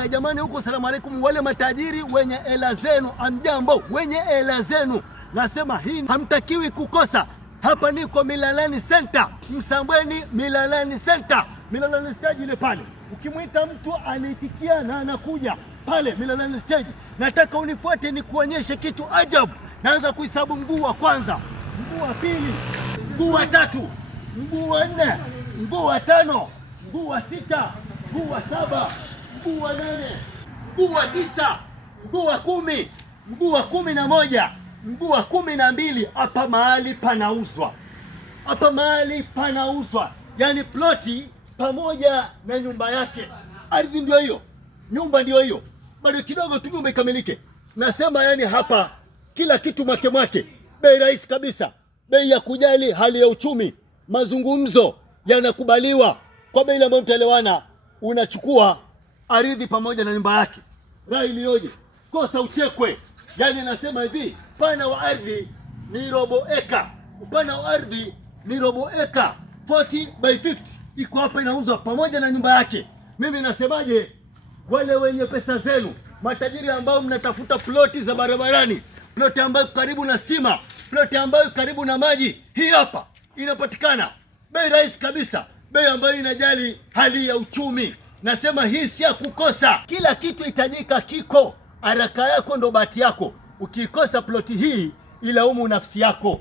Haya jamani, huko salamu alaikum, wale matajiri wenye hela zenu, amjambo, wenye hela zenu, nasema hii hamtakiwi kukosa. Hapa niko Milalani Center, Msambweni Milalani Center, Milalani stage ile pale. Ukimwita mtu anaitikia na anakuja pale Milalani stage. Nataka unifuate ni kuonyeshe kitu ajabu. Naanza kuhesabu mguu wa kwanza, mguu wa pili, mguu wa tatu, mguu wa nne, mguu wa tano, mguu wa sita, mguu wa saba, mguu wa nane, mguu wa tisa, mguu wa 10, mguu wa 11, mguu wa 12. Hapa mahali panauzwa, hapa mahali panauzwa, yani ploti pamoja na nyumba yake. Ardhi ndio hiyo, nyumba ndio hiyo, bado kidogo tu nyumba ikamilike. Nasema yani hapa kila kitu mwake, bei rahisi kabisa, bei ya kujali hali ya uchumi. Mazungumzo yanakubaliwa kwa bei ambayo mtaelewana, unachukua ardhi pamoja na nyumba yake. Rai iliyoje, kosa uchekwe. Yani nasema hivi, upana wa ardhi ni robo eka, upana wa ardhi ni robo eka, 40 by 50 iko hapa, inauzwa pamoja na nyumba yake. Mimi nasemaje, wale wenye pesa zenu, matajiri ambao mnatafuta ploti za barabarani, ploti ambayo karibu na stima, ploti ambayo karibu na maji, hii hapa inapatikana bei rahisi kabisa, bei ambayo inajali hali ya uchumi. Nasema hii si ya kukosa, kila kitu hitajika kiko. Haraka yako ndo bahati yako. Ukikosa ploti hii, ilaumu nafsi yako.